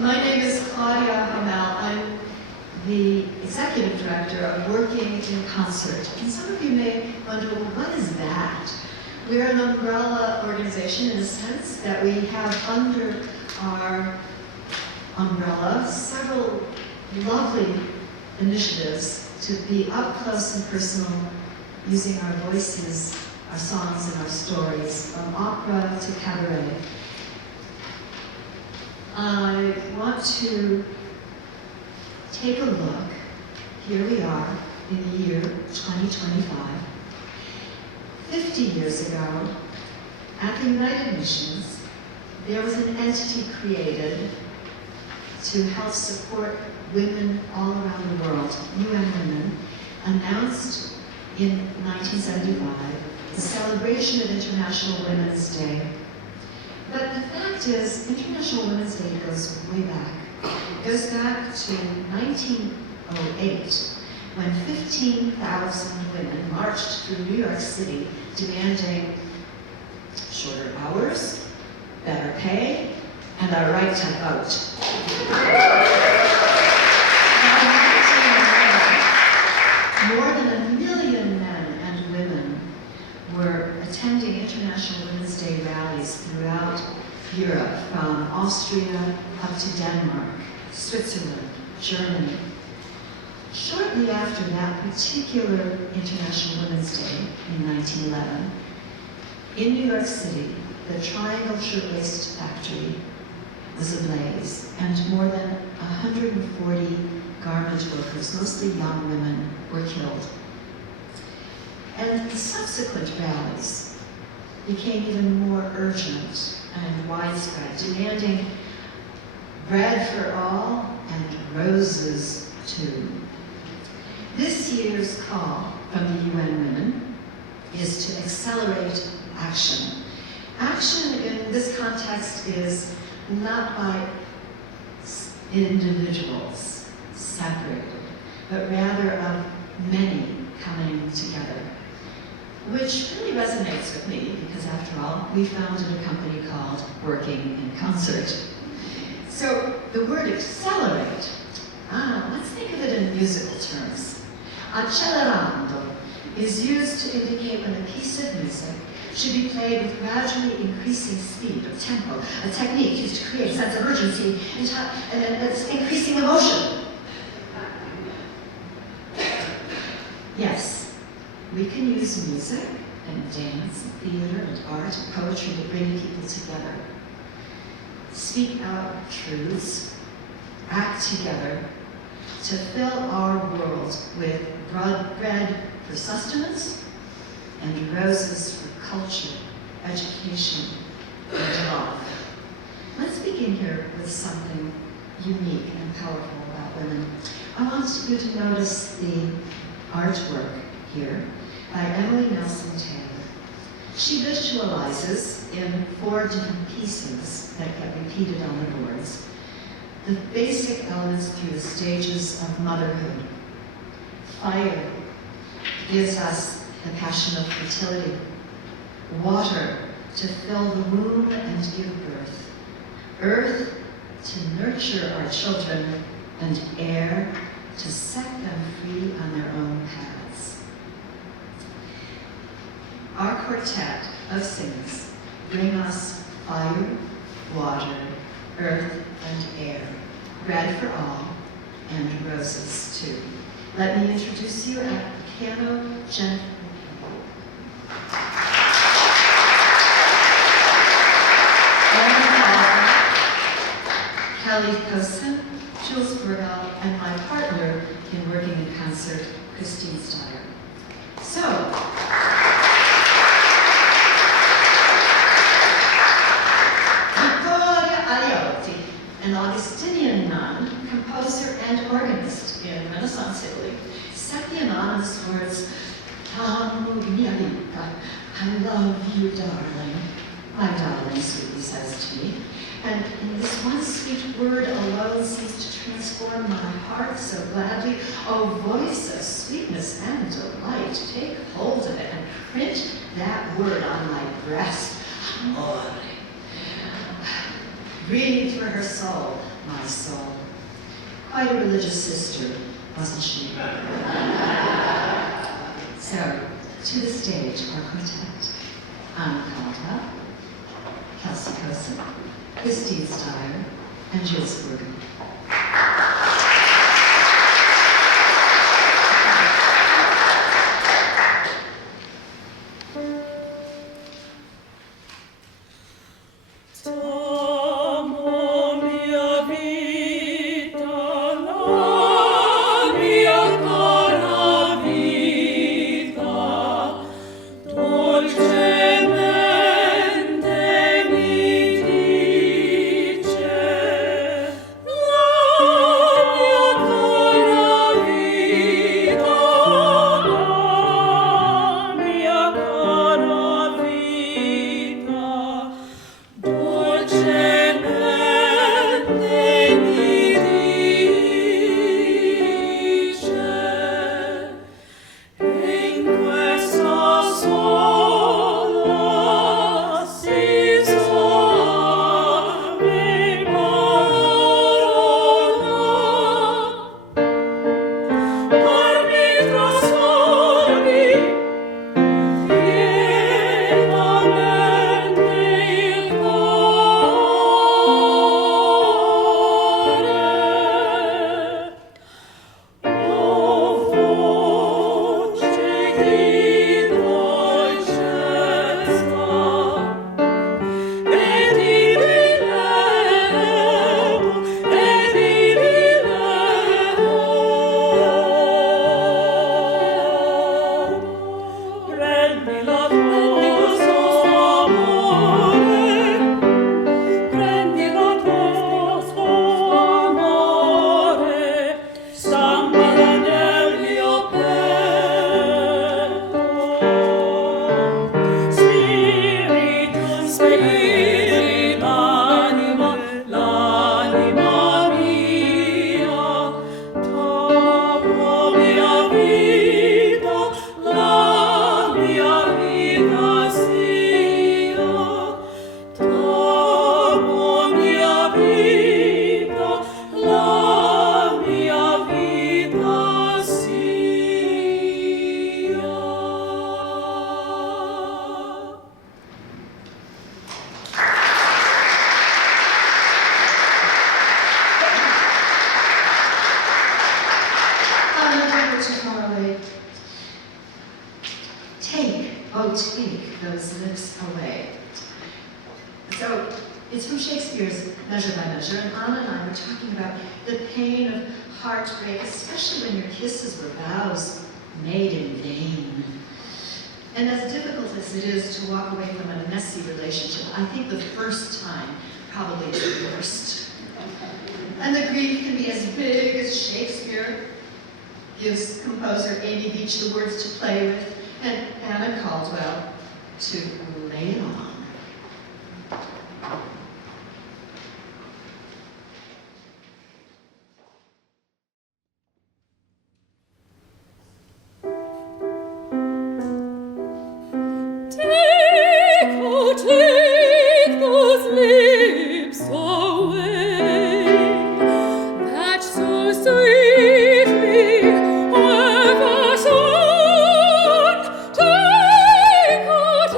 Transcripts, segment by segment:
My name is Claudia Hommel. I'm the executive director of Working in Concert. And some of you may wonder, well, what is that? We're an umbrella organization in the sense that we have under our umbrella several lovely initiatives to be up close and personal, using our voices, our songs, and our stories, from opera to cabaret. I want to take a look. Here we are in the year 2025. 50 years ago, at the United Nations, there was an entity created to help support women all around the world. UN Women announced in 1975 the celebration of International Women's Day. But the fact is, International Women's Day goes way back. It goes back to 1908, when 15,000 women marched through New York City demanding shorter hours, better pay, and our right to vote. More than 1 million men and women were attending International Women's Day rallies throughout Europe, from Austria up to Denmark, Switzerland, Germany. Shortly after that particular International Women's Day in 1911, in New York City, the Triangle Shirtwaist Factory was ablaze, and more than 140 garment workers, mostly young women, were killed. And the subsequent rallies became even more urgent and widespread, demanding bread for all and roses too. This year's call from the UN Women is to accelerate action. Action in this context is not by individuals separated, but rather of many coming together, which really resonates with me because, after all, we founded a company called Working in Concert. So the word accelerate, let's think of it in musical terms. Accelerando is used to indicate when a piece of music should be played with gradually increasing speed or tempo, a technique used to create a sense of urgency and it's increasing emotion. Yes, we can use music and dance, and theater and art and poetry to bring people together. Speak out truths, act together to fill our world with bread for sustenance and roses for culture, education, and love. Let's begin here with something unique and powerful about women. I want you to notice the artwork here by Emily Nelson Taylor. She visualizes in 4 different pieces that get repeated on the boards the basic elements through the stages of motherhood. Fire gives us the passion of fertility. Water to fill the womb and give birth. Earth to nurture our children, and air to set them free on their own paths. Our quartet of singers bring us fire, water, earth, and air, bread for all, and roses too. Let me introduce you at piano, Jen. Kelci Kosin, Jules Furgal, and my partner in working in concert, Steyer. So, Claudia, an Augustinian nun, composer and organist in Renaissance Italy, set the anonymous words, "Amo mia vita, I love you, darling," my darling sweetly says to me. And in this one sweet word alone seems to transform my heart so gladly. O voice of sweetness and delight, take hold of it and print that word on my breast. Amore. Breathe for her soul, my soul. Quite a religious sister, wasn't she? So, to the stage, our quartet. Caldwell, Kelci Kosin, Steyer, and Jules Furgal. Take those lips away. So it's from Shakespeare's Measure by Measure, and Anna and I were talking about the pain of heartbreak, especially when your kisses were vows made in vain. And as difficult as it is to walk away from a messy relationship, I think the first time probably is the worst. And the grief can be as big as Shakespeare gives composer Amy Beach the words to play with, and Anna Caldwell to lay it on. Take those lips away, that so sweetly ever sung. Take those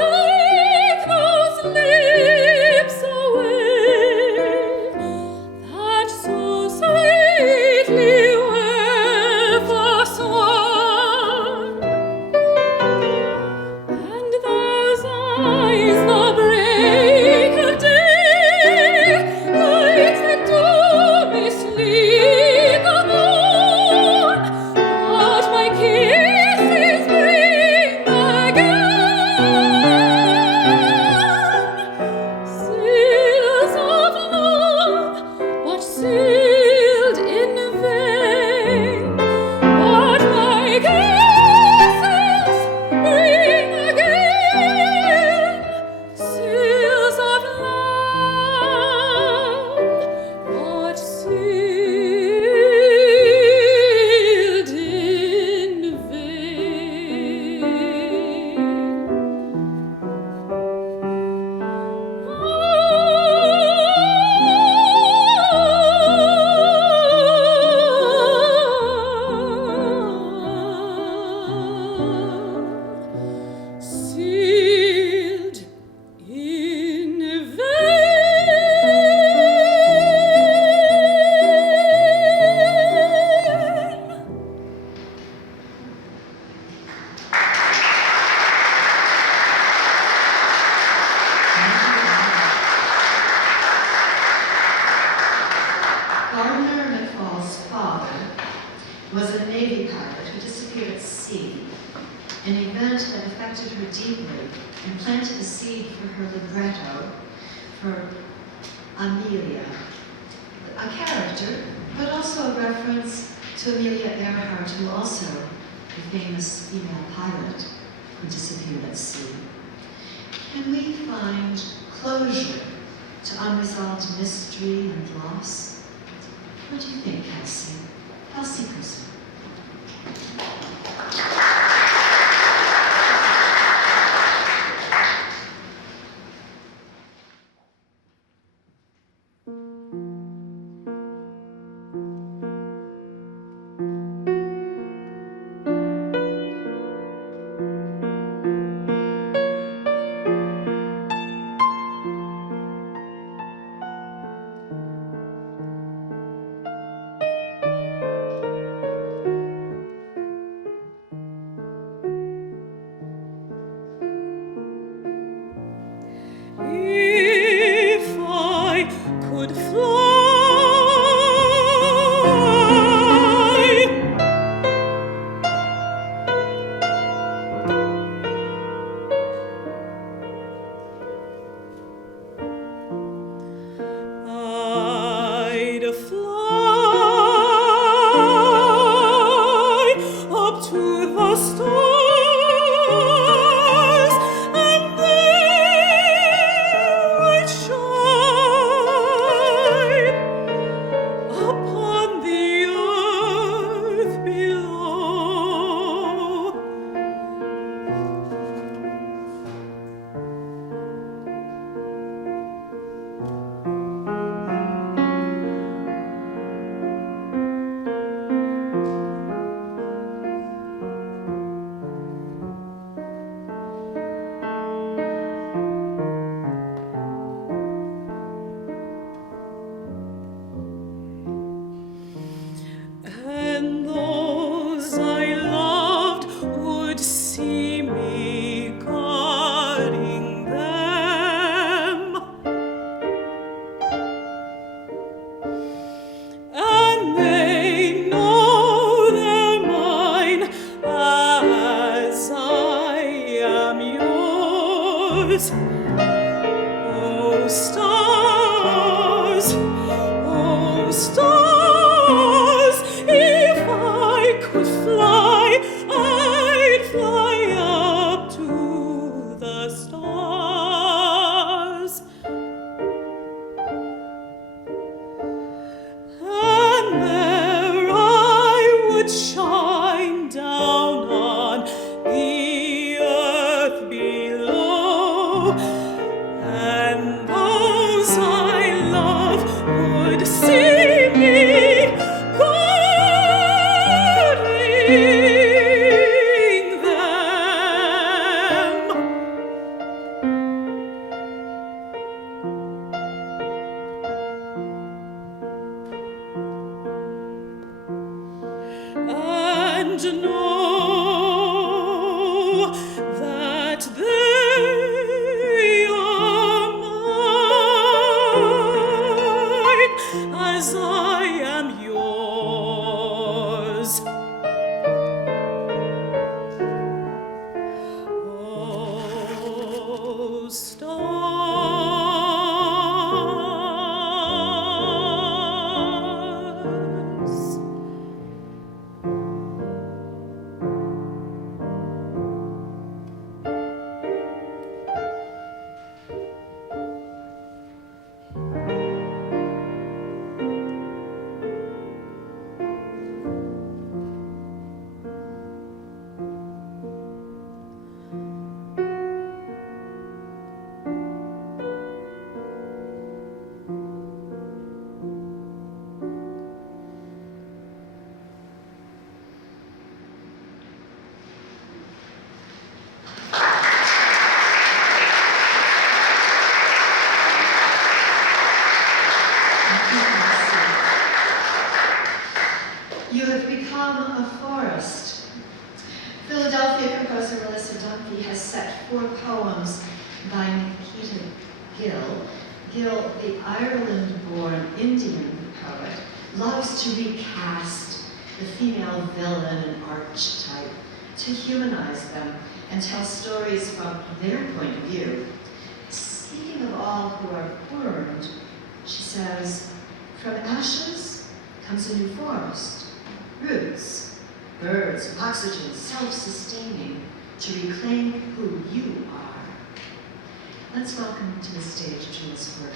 Navy pilot who disappeared at sea, an event that affected her deeply and planted a seed for her libretto for Amelia, a character, but also a reference to Amelia Earhart, who also the famous female pilot who disappeared at sea. Can we find closure to unresolved mystery and loss? What do you think, Kelci? Kelci Kosin. Gill, the Ireland-born Indian poet, loves to recast the female villain and archetype, to humanize them and tell stories from their point of view. Speaking of all who are burned, she says, from ashes comes a new forest, roots, birds, oxygen, self-sustaining, to reclaim who you are. Let's welcome to the stage Jules Furgal.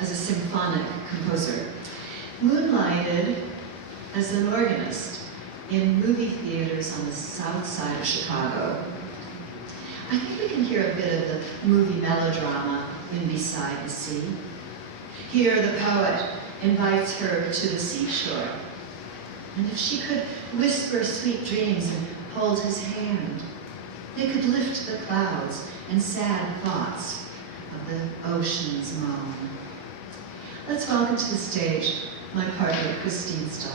As a symphonic composer, moonlighted as an organist in movie theaters on the south side of Chicago. I think we can hear a bit of the movie melodrama in Beside the Sea. Here the poet invites her to the seashore, and if she could whisper sweet dreams and hold his hand, they could lift the clouds and sad thoughts of the ocean's moan. Let's welcome to the stage my partner, Christine Steyer.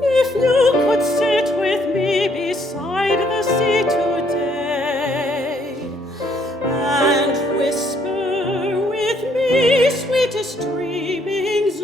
If you could sit with me beside the sea today and whisper with me sweetest dreamings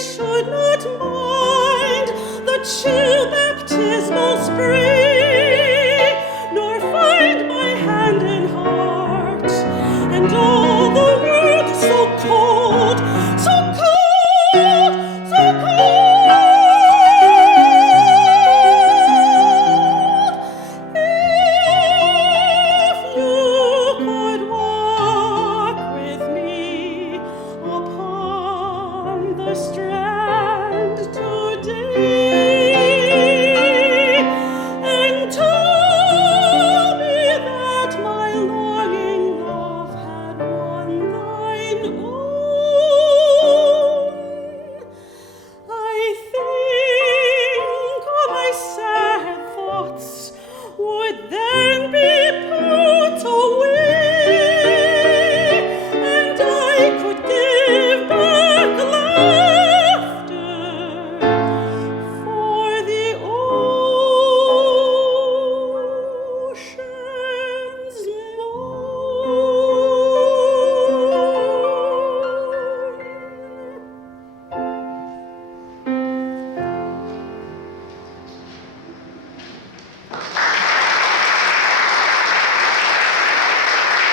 should not mind the chill baptismal spray, nor find my hand and heart, and all the world so cold, so cold, so cold. If you could walk with me upon the strand today, and tell me that my longing love had won thine own, I think all my sad thoughts would then be put away, and I could give back laughter for the ocean's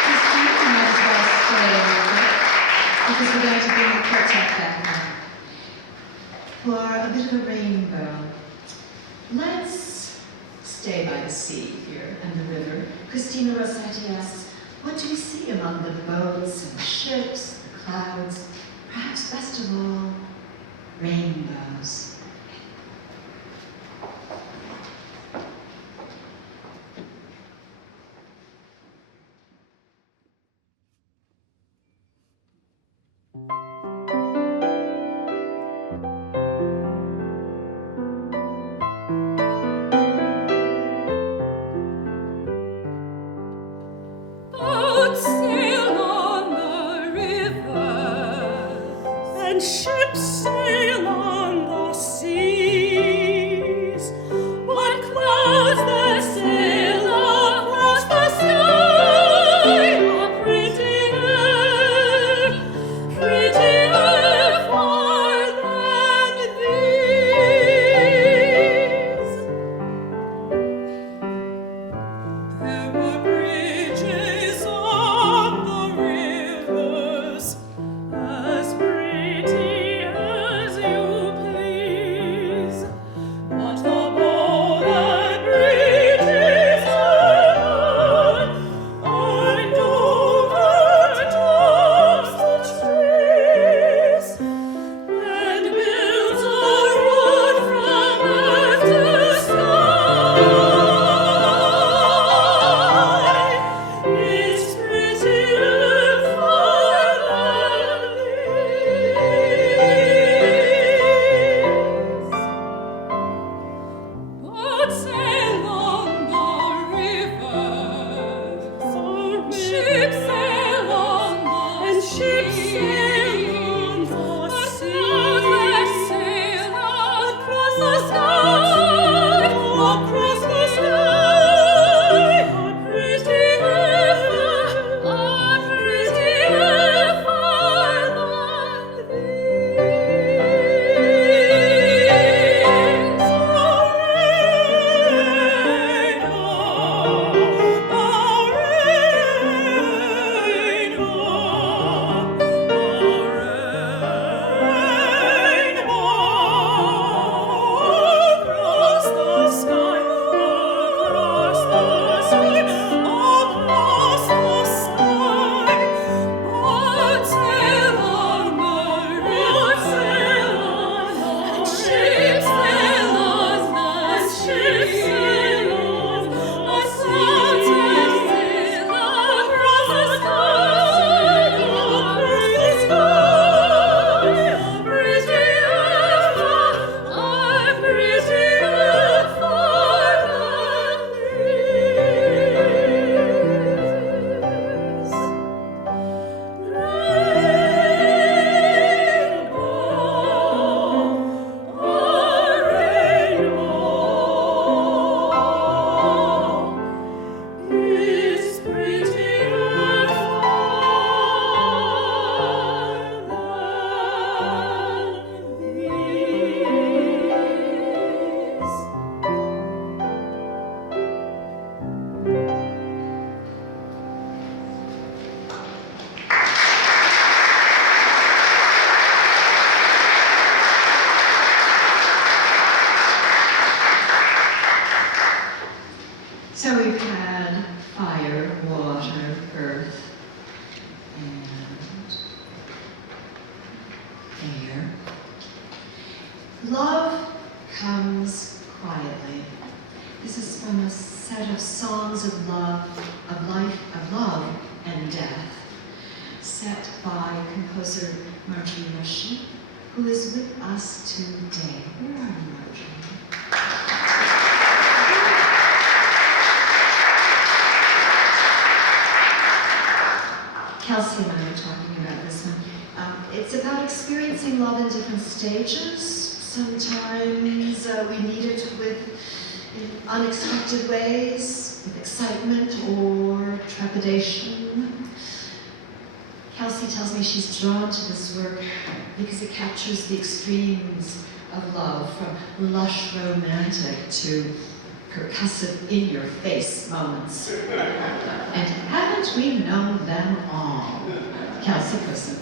Christine, you might as well stay a little bit, because we're going to bring the quartet back now for a bit of a rainbow. Let's stay by the sea here and the river. Christina Rossetti asks, what do we see among the boats and the ships, the clouds, perhaps best of all, rainbows? boats sail on the river, and ships sail on the songs of love, of life, of love and death, set by composer Marjorie Rushy, who is with us today. Where are you, Marjorie? Kelci and I were talking about this one. It's about experiencing love in different stages. Sometimes we meet it in unexpected ways, with excitement or trepidation. Kelci tells me she's drawn to this work because it captures the extremes of love, from lush romantic to percussive in-your-face moments. And haven't we known them all? Kelci Kosin.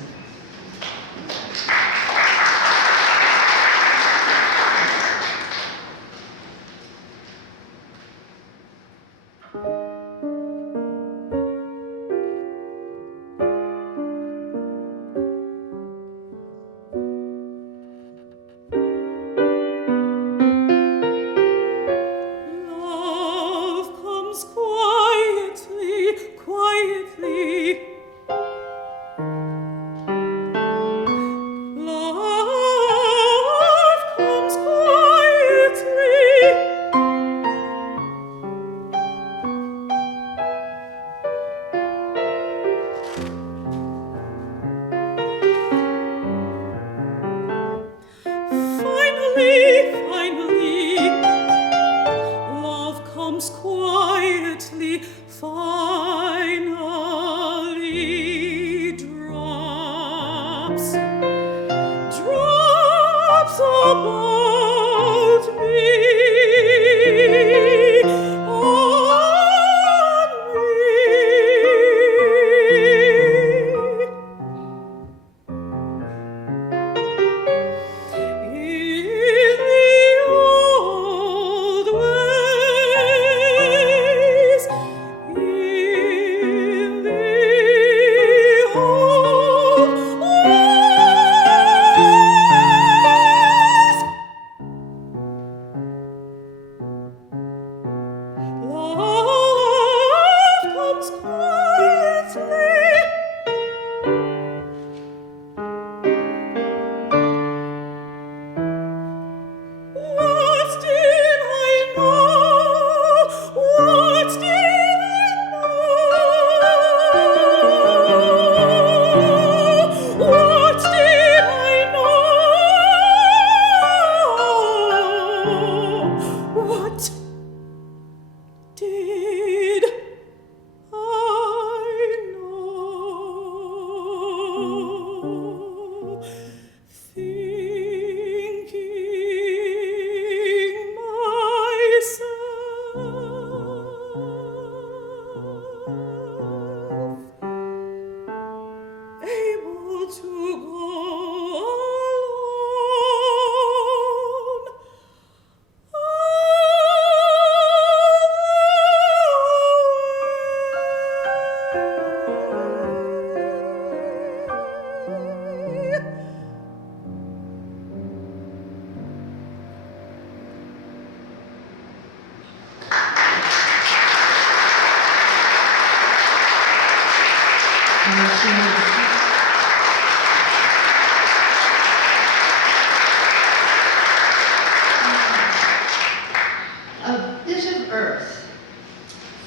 A Bit of Earth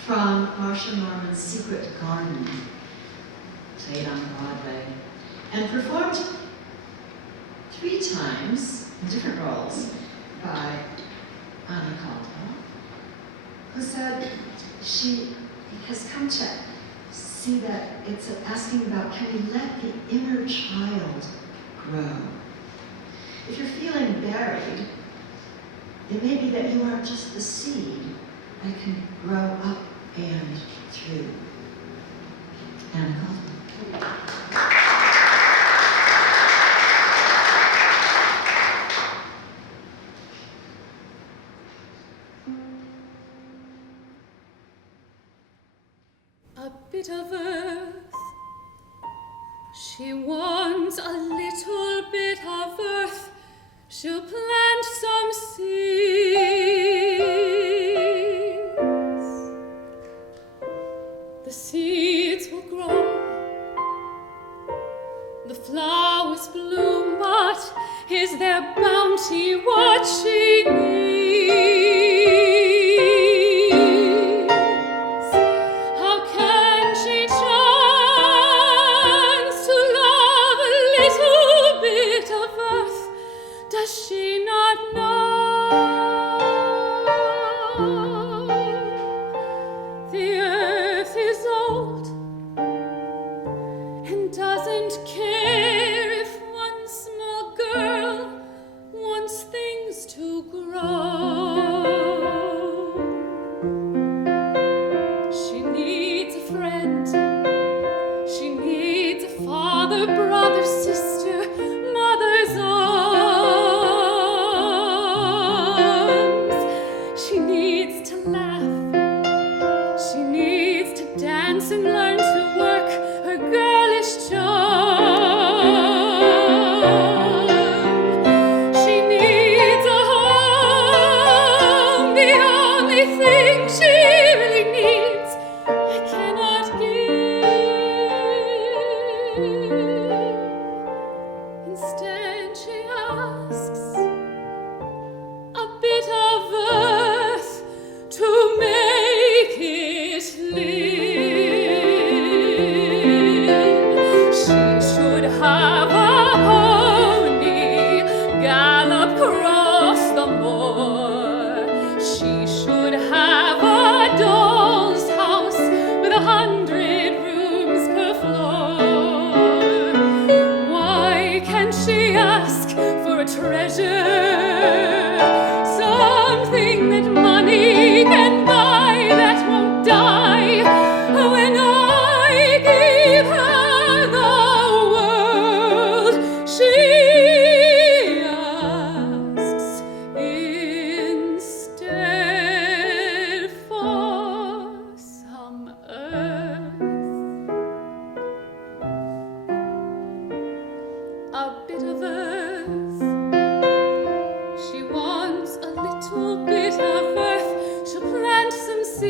from Marsha Norman's Secret Garden, played on Broadway, and performed 3 times in different roles by Anna Caldwell, who said she has come to see that it's asking about, can we let the inner child grow? If you're feeling buried, it may be that you are just the seed that can grow up and through. Anna Caldwell. A bit of earth, she wants a little bit of earth, she'll plant some seeds. The flowers bloom, but is their bounty what she needs? How can she chance to love a little bit of earth? Does she not know? The earth is old and doesn't care if one small girl wants things to grow. She needs a friend. She needs a father, brother, sister, mother's arms. She needs to laugh. She needs to dance and learn to work her girlish charm. She needs a home, the only thing she really needs. I cannot give. Instead, she asks a bit of earth to make it live. She should have a pony, gallop across the moor. She should have a doll's house with 100 rooms per floor. Why can't she ask for a treasure? Something that money can buy that won't die. When I give her the world, she asks instead for some earth. A bit of earth. She wants a little bit of earth. She'll plant some seeds.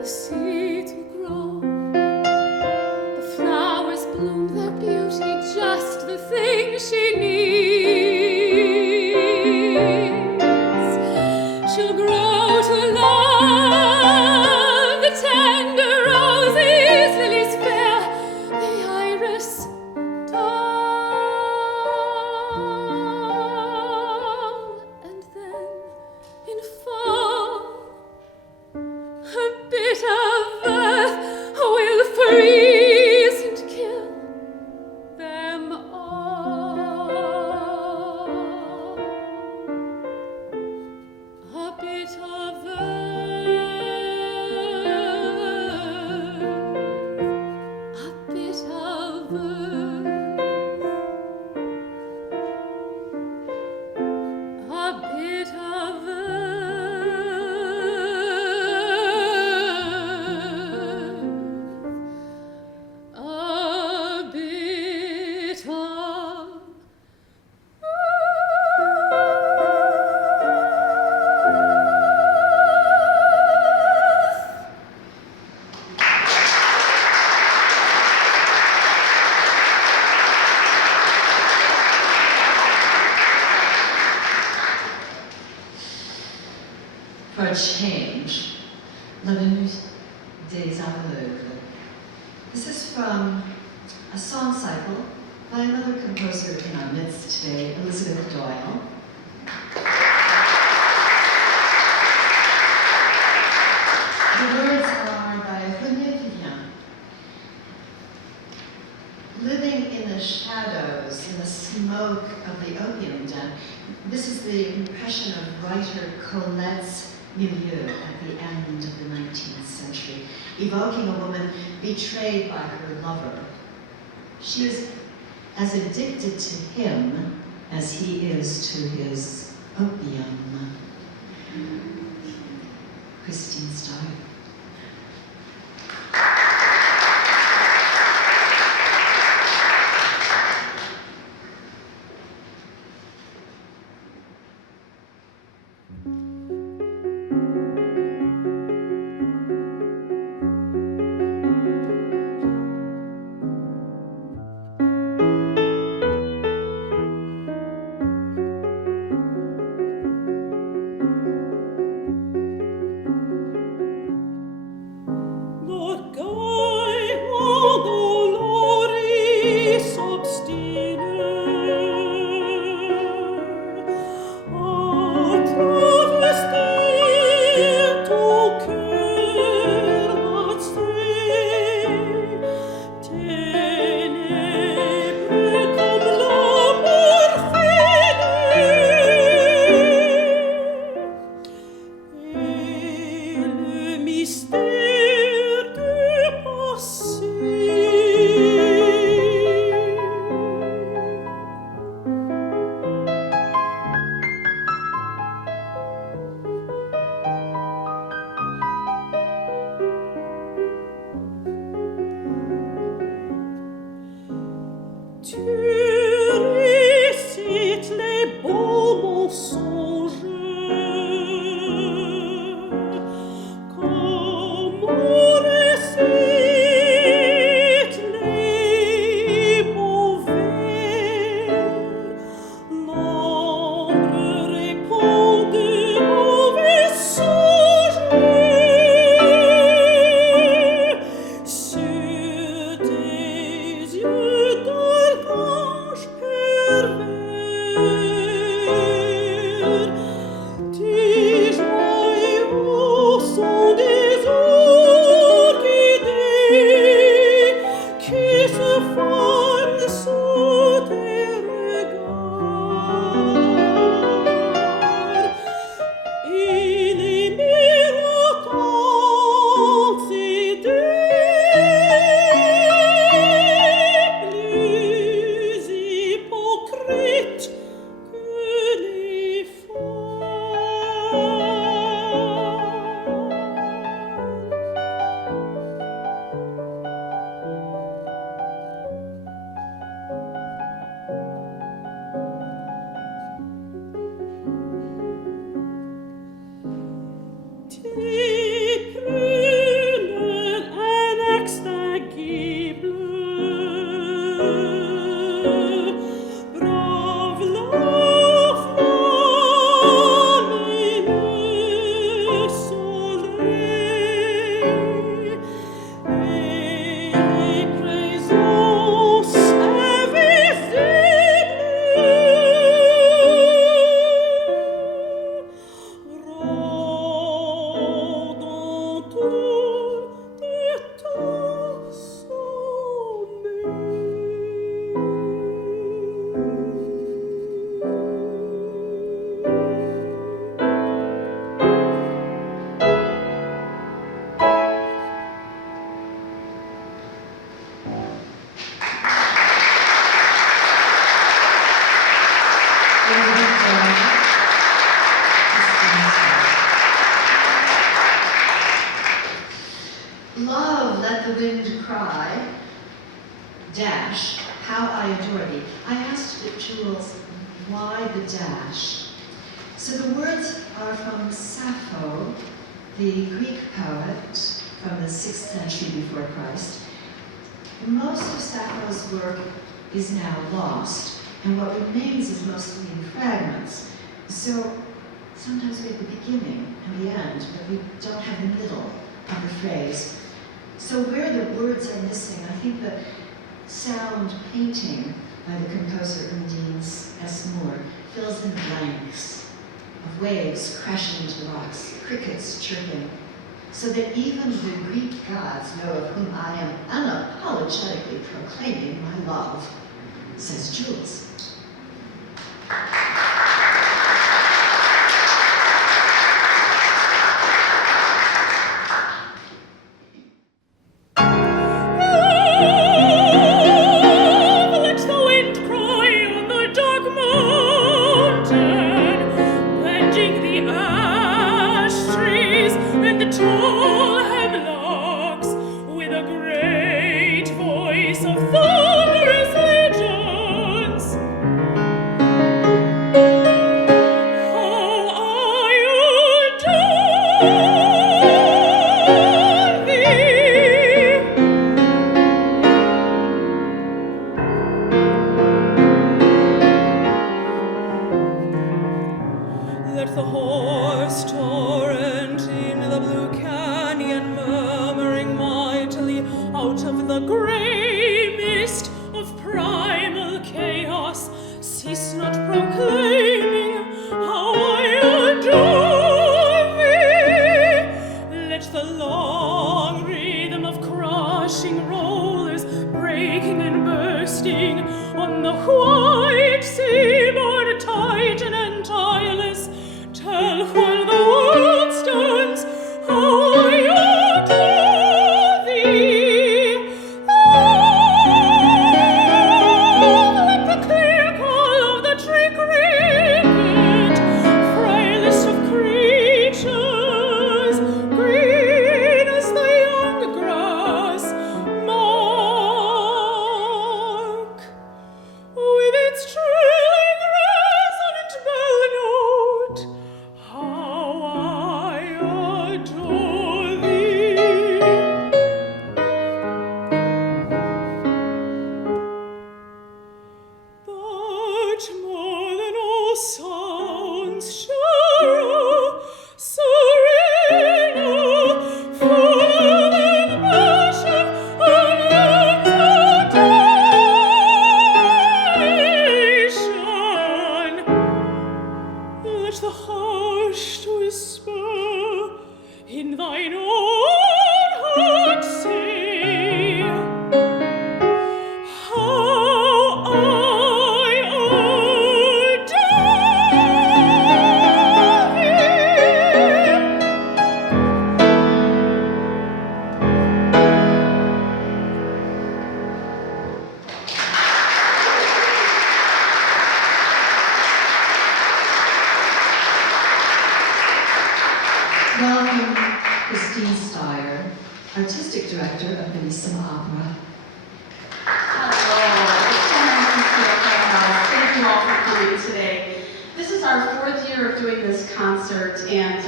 The seeds will grow. The flowers bloom, their beauty just the thing she needs. She'll grow to love the tender roses, lilies fair, the iris tall. And then in fall, a bit of earth will freeze and kill them all. A bit of earth, a bit of earth, a bit of earth, a bit of For a change, La Venue des Aveugles. This is from a song cycle by another composer in our midst today, Elizabeth Doyle. The words are by René Vivien. Living in the shadows, in the smoke of the opium den, this is the impression of writer Colette's milieu at the end of the 19th century, evoking a woman betrayed by her lover. She is as addicted to him as he is to his opium. Christine Steyer. love, let the wind cry, dash, how I adore thee. I asked Jules, why the dash? So the words are from Sappho, the Greek poet from the 6th century before Christ. Most of Sappho's work is now lost, and what remains is mostly in fragments. So sometimes we have the beginning and the end, but we don't have the middle of the phrase. So where the words are missing, I think the sound painting by the composer Undine S. Moore fills in the blanks of waves crashing into rocks, crickets chirping, so that even the Greek gods know of whom I am unapologetically proclaiming my love, says Jules. Steyer, Artistic Director of Bellissima Opera. Hello, thank you all for coming today. This is our 4th year of doing this concert, and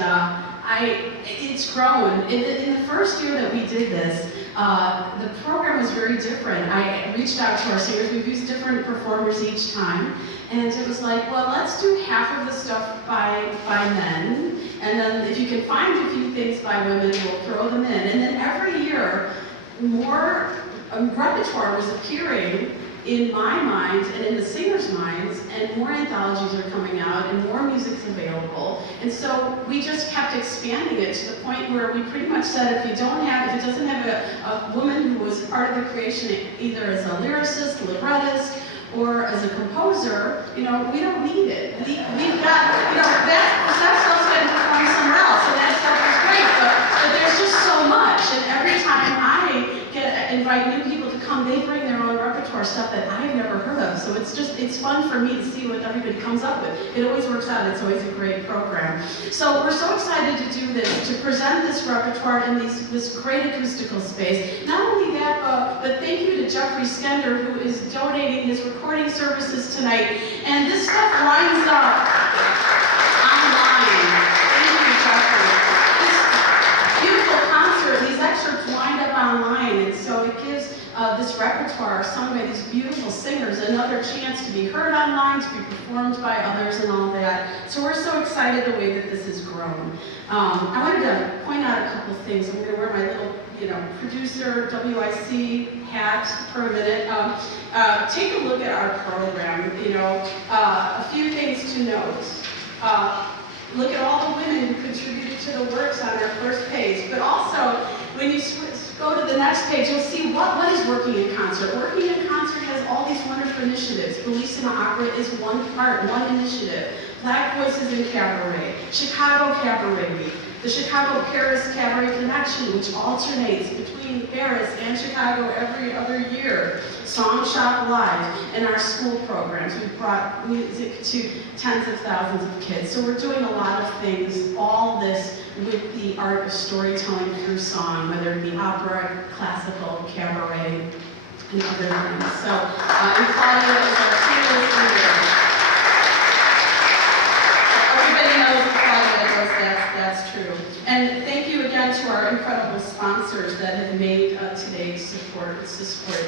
it's grown. In the first year that we did this, the program was very different. I reached out to our singers. We've used different performers each time, and it was like, well, let's do half of the stuff by men, and then if you can find a few things by women, we'll throw them in. And then every year, more repertoire was appearing in my mind and in the singers' minds, and more anthologies are coming out and more music's available. And so we just kept expanding it to the point where we pretty much said if it doesn't have a woman who was part of the creation, either as a lyricist, librettist, or as a composer, we don't need it. We've got, that stuff's going to perform somewhere else, and that stuff is great, but there's just so much, and every time I invite new people to come, they bring their own repertoire. repertoire stuff that I've never heard of. So it's fun for me to see what everybody comes up with. It always works out. It's always a great program. So we're so excited to do this, to present this repertoire in this great acoustical space. Not only that, but thank you to Jeffrey Skender, who is donating his recording services tonight. And this stuff winds up online. Thank you, Jeffrey. This beautiful concert, these excerpts wind up online, and so it gives this repertoire sung by these beautiful singers another chance to be heard online, to be performed by others and all that. So we're so excited the way that this has grown. I wanted to point out a couple things. I'm going to wear my little, producer WIC hat for a minute. Take a look at our program. A few things to note. Look at all the women who contributed to the works on our first page, but also when you go to the next page, you'll see what is Working in Concert. Working in Concert has all these wonderful initiatives. Bellissima Opera is one part, one initiative. Black Voices in Cabaret, Chicago Cabaret Week, the Chicago-Paris Cabaret Connection, which alternates between Paris and Chicago every other year, Song Shop Live, and our school programs. We've brought music to tens of thousands of kids. So we're doing a lot of things, all this with the art of storytelling through song, whether it be opera, classical, cabaret, and other things. So, and Claudia is our fearless leader. Everybody knows Claudia, that's true. And thank you again to our incredible sponsors that have made today's support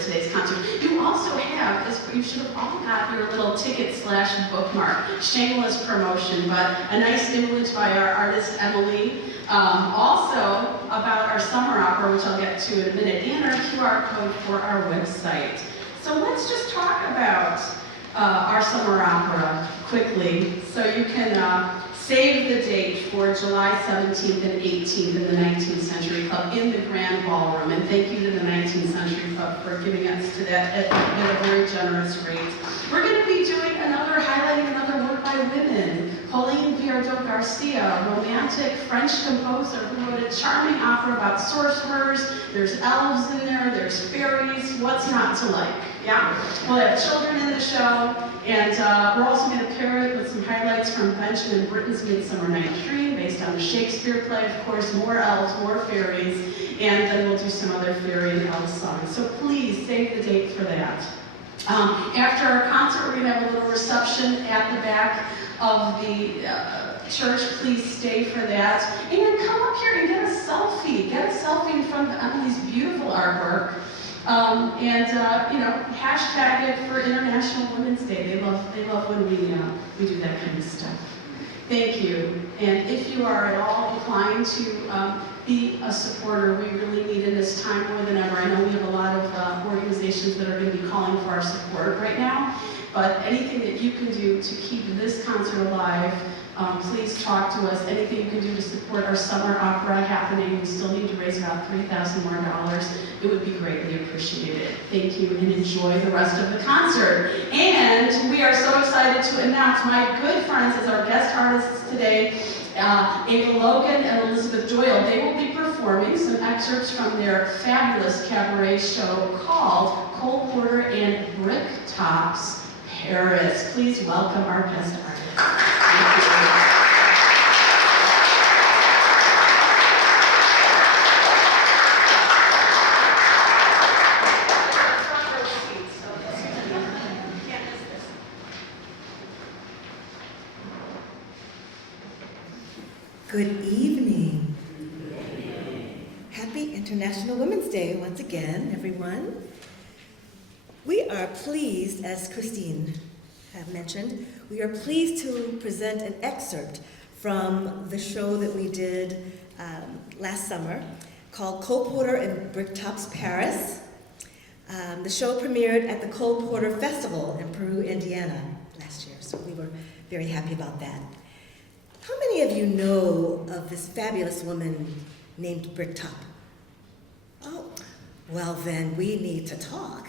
today's concert. You also have, you should have all got your little ticket/bookmark. Shameless promotion, but a nice image by our artist Emily. Also about our summer opera, which I'll get to in a minute, and our QR code for our website. So let's just talk about our summer opera quickly, so you can save the date for July 17th and 18th in the 19th Century Club in the Grand Ballroom. And thank you to the 19th Century Club for giving us to that at a very generous rate. We're going to be doing highlighting another work by women. Pauline Viardot Garcia, a romantic French composer who wrote a charming opera about sorcerers. There's elves in there, there's fairies. What's not to like? Yeah. We'll have children in the show, and we're also going to pair it with some highlights from Benjamin Britten's Midsummer Night's Dream, based on the Shakespeare play, of course, more elves, more fairies, and then we'll do some other fairy and elf songs. So please save the date for that. After our concert, we're going to have a little reception at the back of the church. Please stay for that. And then come up here and get a selfie. Get a selfie in front of Emily's beautiful artwork. Hashtag it for International Women's Day. They love when we do that kind of stuff. Thank you. And if you are at all inclined to be a supporter, we really need in this time more than ever. I know we have a lot of organizations that are going to be calling for our support right now, but anything that you can do to keep this concert alive, please talk to us. Anything you can do to support our summer opera happening. We still need to raise about $3,000 more. It would be greatly appreciated. Thank you, and enjoy the rest of the concert. And we are so excited to announce my good friends as our guest artists today, Ava Logan and Elizabeth Doyle. They will be performing some excerpts from their fabulous cabaret show called Cole Porter and Brick Tops Paris. Please welcome our guest artists. Thank you. Good evening. Happy International Women's Day once again, everyone. We are pleased, as Christine mentioned, we are pleased to present an excerpt from the show that we did last summer called Cole Porter and Brick Tops Paris. The show premiered at the Cole Porter Festival in Peru, Indiana last year, so we were very happy about that. How many of you know of this fabulous woman named Brick Top? Oh, well then we need to talk.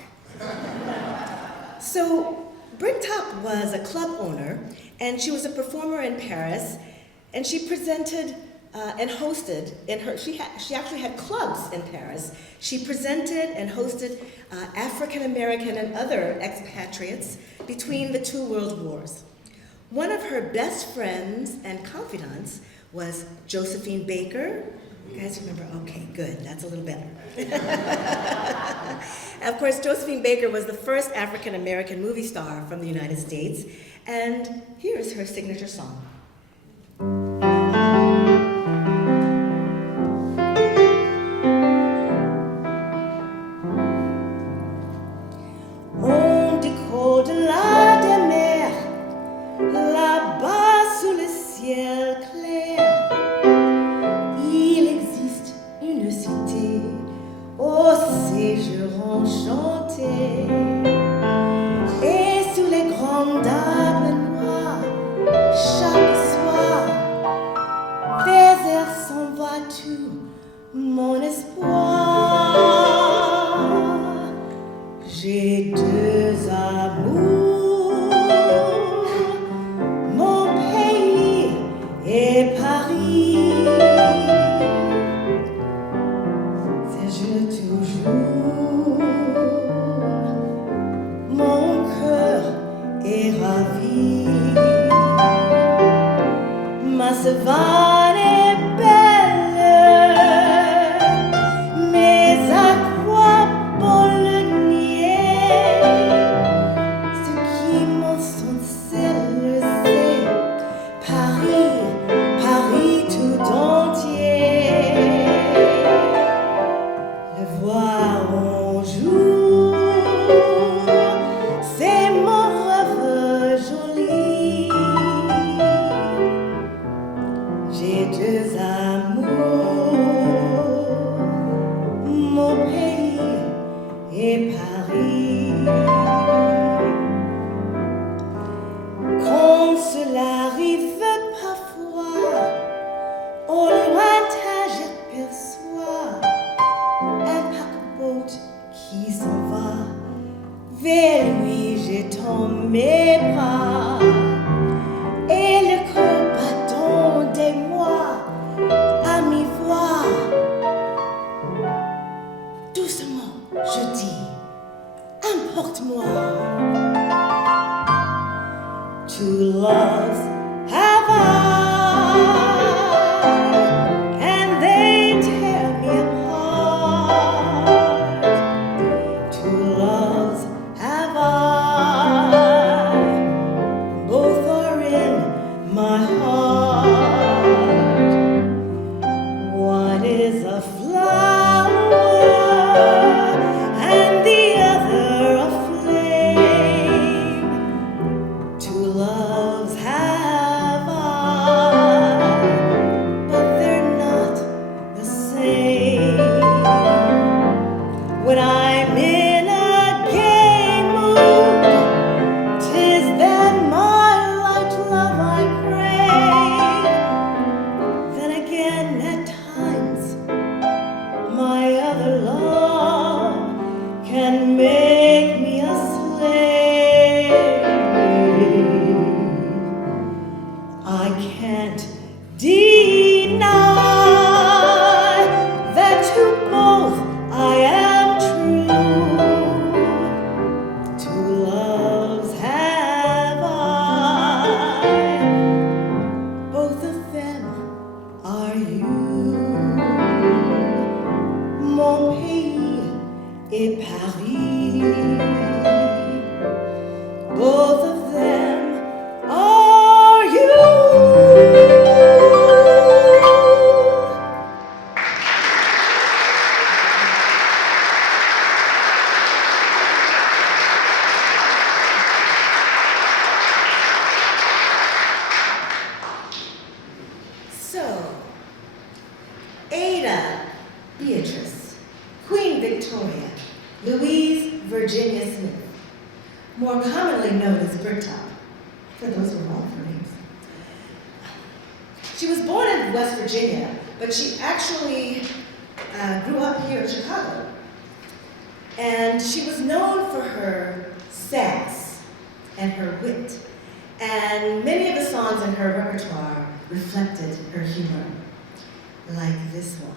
So Brick Top was a club owner, and she was a performer in Paris, and she presented and hosted, she actually had clubs in Paris. She presented and hosted African American and other expatriates between the two world wars. One of her best friends and confidants was Josephine Baker. You guys remember? Okay, good, that's a little better. Of course, Josephine Baker was the first African American movie star from the United States, and here's her signature song. On décolle de la des mers, là-bas sous le ciel clair, il existe une cité au séjour enchanté, et sous les grandes arbres noirs, chaque soir, vers s'en va-tu, mon espoir. J'ai deux amours, mon pays et Paris. C'est-je toujours, mon cœur est ravi. Ma savane est belle, mais à quoi bon le nier? Ce qui m'en sont celles, c'est Paris, Paris tout entier. Le voir en jour, c'est mon rêve joli. J'ai deux amours, mon pays et Paris. Quand cela arrive parfois, au lointain j'aperçois un paquebot qui s'en va. Vers lui j'étends mes bras et le cœur battant des mois à mi-voix. Doucement, je dis, emporte-moi. Two loves have I, and they tear me apart. Two loves have I, both are in my heart. One is a flower, and the other a flame. Two loves have I, but they're not the same. When I'm in a gay mood, 'tis then my light love I crave. Then again at times, my other love can make me a slave. I can't deny that to both I am true. Two loves have I, both of them are you. Mon pays et Paris, both of them are you. So, Ada Beatrice, Queen Victoria, Louise Virginia Smith, more commonly known as Bertha, for those who are all her names. She was born in West Virginia, but she actually grew up here in Chicago. And she was known for her sass and her wit. And many of the songs in her repertoire reflected her humor. like this one.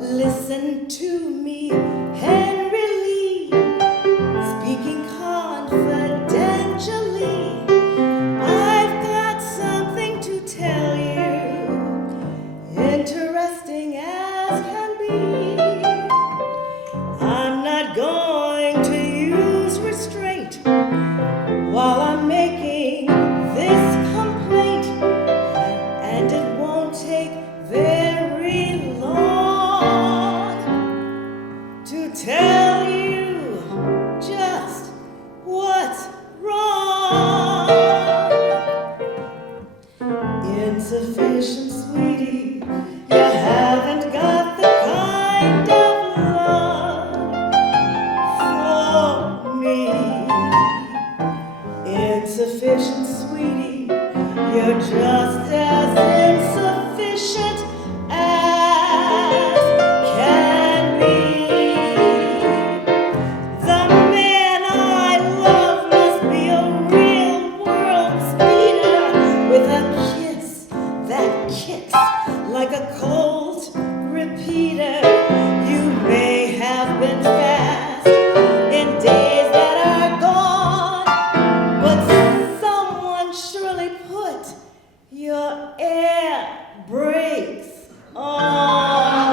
Listen to me, Henry Lee, speaking confidentially. I've got something to tell you, interesting as can be. I'm not going to use restraint while I'm making this complaint, and it won't take very long to tell you just what's wrong. Insufficient, sweetie, you haven't got the kind of love for me. Insufficient, sweetie, you're just as insufficient as can be. The man I love must be a real world speeder with a kiss that kicks like a Colt repeater. You may have been fast in days that are gone, but someone surely put your air brakes on.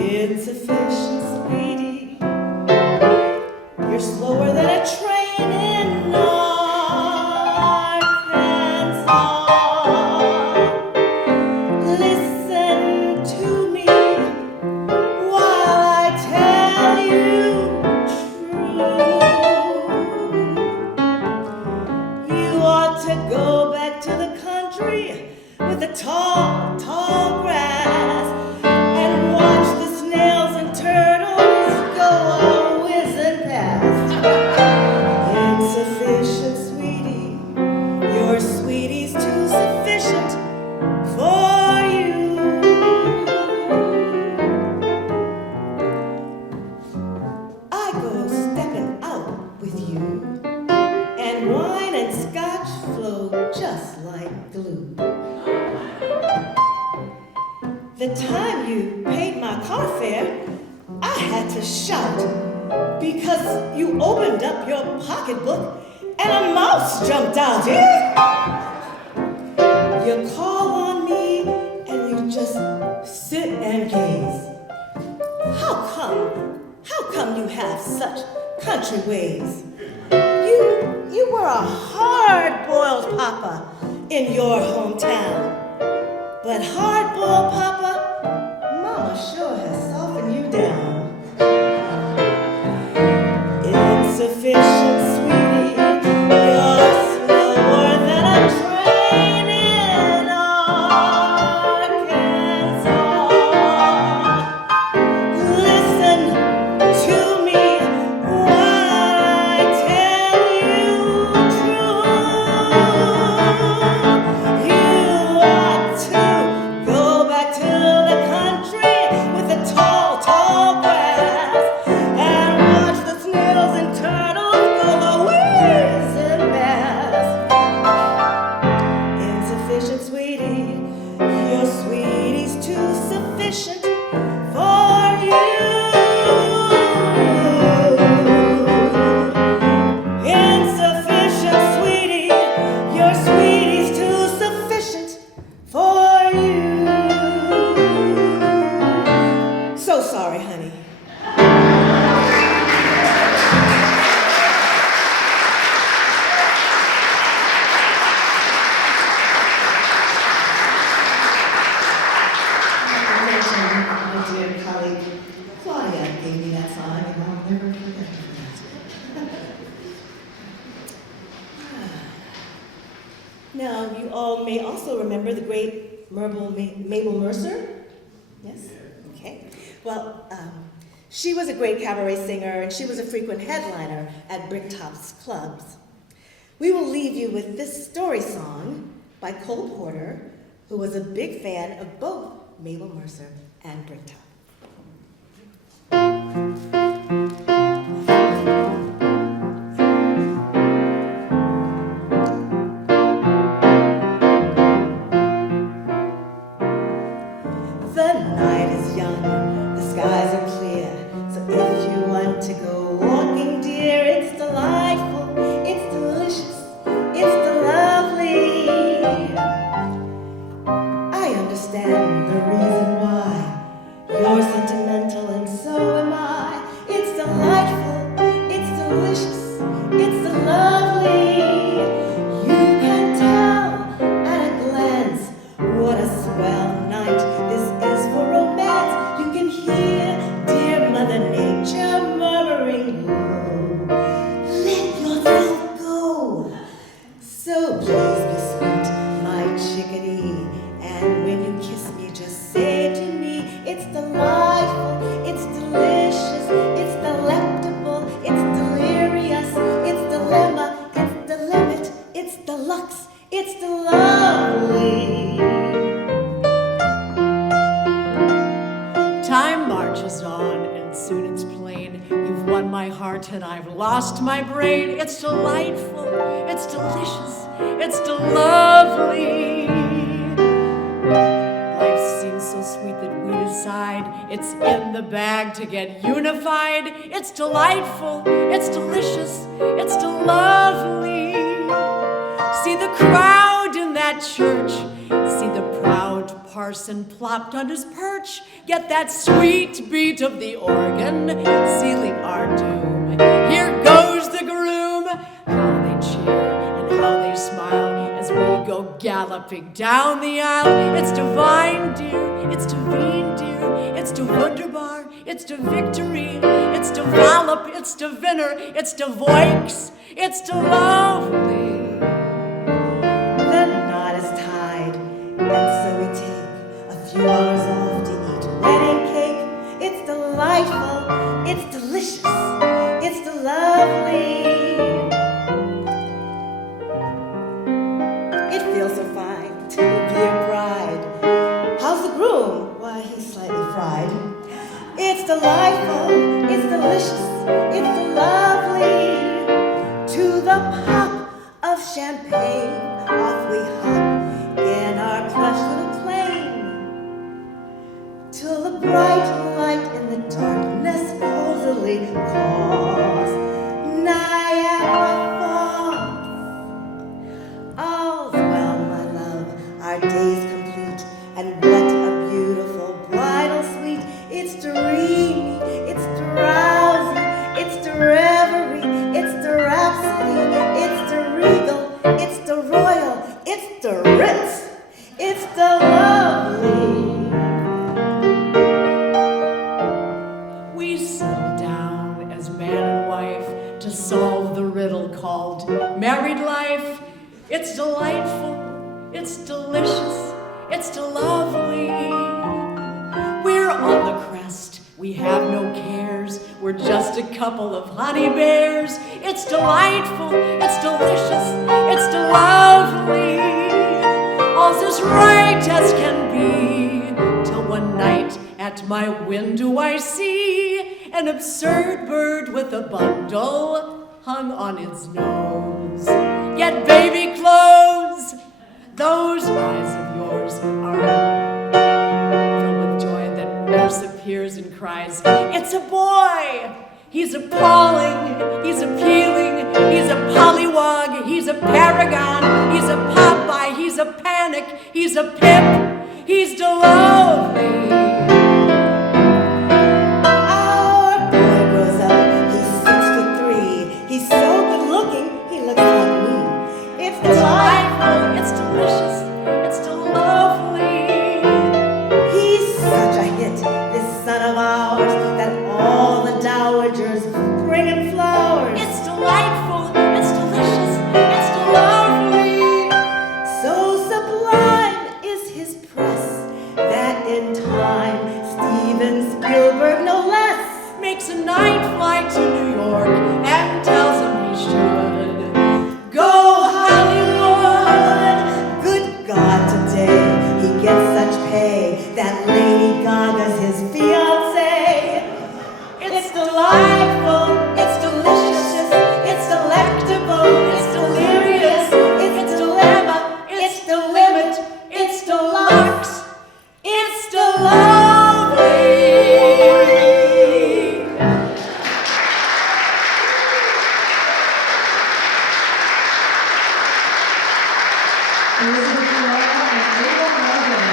Insufficient, sweetie, you're slower than a train in Arkansas. Listen to me while I tell you true. You ought to go back to the country with the tall, tall grass and watch the snails and turtles go whizzing past. Insufficient, sweetie, your sweetie's too sufficient for you. I go stepping out with you, and wine and scotch flow just like glue. The time you paid my car fare, I had to shout because you opened up your pocketbook and a mouse jumped out. You call on me and you just sit and gaze. How come you have such country ways? You were a hard-boiled papa in your hometown. But hard-boiled papa, Mama sure has softened you down. Insufficient, sweetie, you're slower than a train in Arkansas. Listen to me while I tell you true. You ought to go back to the country with the tall, tall grass and watch the snails and turtles go whizzing past. Insufficient, sweetie, your sweetie's too sufficient for you. Insufficient, sweetie, your sweetie's too sufficient for you. So sorry, honey. My dear colleague Claudia gave me that song, and I'll never forget her for that. Now, you all may also remember the great Mabel Mercer. Yes? Okay. Well, she was a great cabaret singer, and she was a frequent headliner at Bricktop's clubs. We will leave you with this story song by Cole Porter, who was a big fan of both Mabel Mercer and Brightop. The night is young, the skies are clear, so if you want to go walking, dear, it's delightful, it's delicious, it's lovely. I understand the reason why you're sentimental and so am I. It's delightful, it's delicious, it's lovely. You can tell at a glance what a swell night this is for romance. You can hear dear Mother Nature murmuring low. Let yourself go. So please be sweet, my chickadee. And when you kiss me, just say to me, it's delightful, it's delicious, it's delectable, it's delirious, it's dilemma, it's the limit, it's deluxe, it's the lovely. Time marches on, and soon it's plain. You've won my heart, and I've lost my brain. It's delightful, it's delicious, it's lovely. Life seems so sweet that we decide it's in the bag to get unified. It's delightful, it's delicious, it's lovely. See the crowd in that church. See the proud parson plopped on his perch. Get that sweet beat of the organ sealing our doom. Here goes the groom. How they cheer and how they smile as we go galloping down the aisle. It's divine, dear. It's divine, dear. It's to wunderbar. It's to victory. It's to wallop. It's to winner. It's to voix. It's to lovely. The knot is tied, and so we take a few hours off to eat wedding cake. It's delightful, it's delicious, it's lovely. It feels so fine to be a bride. How's the groom? Why, he's slightly fried. It's delightful, it's delicious, it's lovely. To the pop of champagne, off we hop in our plush little plane, till the bright light in the darkness cozily calls Niagara Falls. All's well, my love, our day's complete, and what a beautiful bridal suite. It's dreamy, it's drowsy, it's the reverie, it's the rhapsody, it's the regal, it's the royal, it's the ritz, it's the lovely. We settle down as man and wife to solve the riddle called married life. It's delightful, it's delicious, it's lovely. We're on the crest, we have no cares. We're just a couple of honey bears. It's delightful, it's delicious, it's lovely. All's as right as can be, till one night at my window I see an absurd bird with a bundle hung on its nose. Get baby clothes. Those eyes of yours are filled with joy that nurse appears and cries, it's a boy! He's appalling, he's appealing, he's a pollywog, he's a paragon, he's a Popeye, he's a panic, he's a pip, he's lovely. Our boy grows up, he's 6'3". He's so good looking, he looks like me. It's Delightful, it's delicious, it's lovely. He's such a hit, this son of ours, that all the dowagers bring him flowers. It's delightful, it's delicious, it's lovely. So sublime is his press that in time Steven Spielberg, no less, Makes a night flight to New York and tells him he should go that Lady Gaga's his fiancée. It's delightful, it's delicious, it's delectable, it's delirious, it's dilemma, it's the limit, it's deluxe, it's delovely. Elizabeth Doyle and Ava Logan.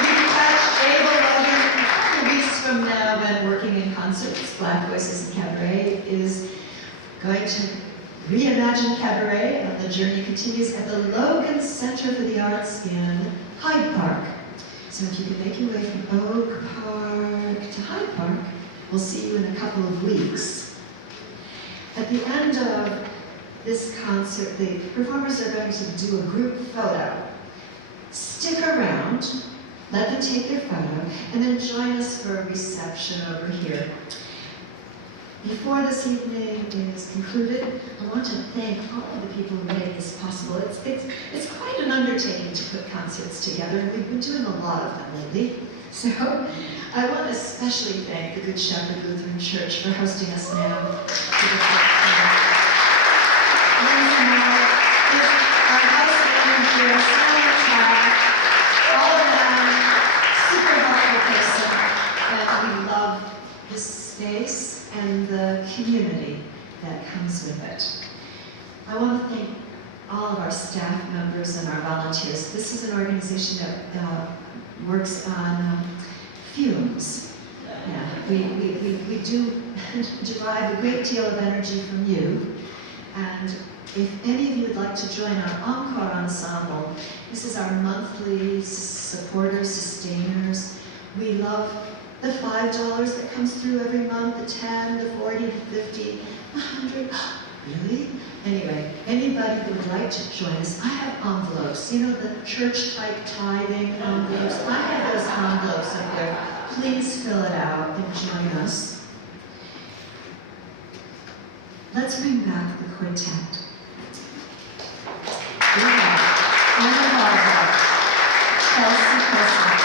We can catch Ava Logan a couple of weeks from now when working in concerts. Black Voices and Cabaret is going to reimagine cabaret, and the journey continues at the Logan Center for the Arts in Hyde Park. So if you can make your way from Oak Park to Hyde Park, we'll see you in a couple of weeks. At the end of this concert, the performers are going to do a group photo. Stick around, let them take their photo, and then join us for a reception over here. Before this evening is concluded, I want to thank all of the people who made this possible. It's quite an undertaking to put concerts together, and we've been doing a lot of them lately. So I want to especially thank the Good Shepherd Lutheran Church for hosting us now. Our house manager, all around, super helpful person, and we love this space and the community that comes with it. I want to thank all of our staff members and our volunteers. This is an organization that works on fumes. Yeah, we do derive a great deal of energy from you. And if any of you would like to join our Encore Ensemble, this is our monthly supporters, sustainers. We love the $5 that comes through every month, the 10, the 40, the 50, 100. Really? Anyway, anybody who would like to join us, I have envelopes. You know, the church-type tithing envelopes. I have those envelopes up there. Please fill it out and join us. Let's bring back the quartet. We have Ava Logan, Kelci Kosin,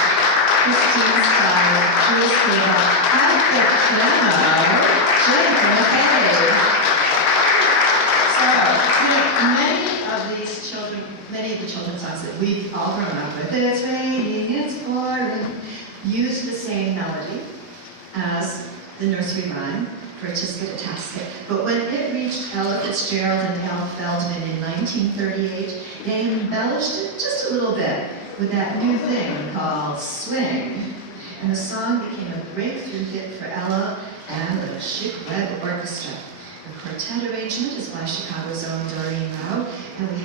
Steyer, Jules Furgal, Ava McCabe. So, many of the children's songs that we've all grown up with, it's raining, it's pouring, use the same melody as the nursery rhyme for Tisket-a-Tasket. But when it reached Ella Fitzgerald and Al Feldman in 1938, they embellished it just a little bit with that new thing called swing. And the song became a breakthrough hit for Ella and the Chick Webb Orchestra. The quartet arrangement is by Chicago's own Doreen Rowe, and we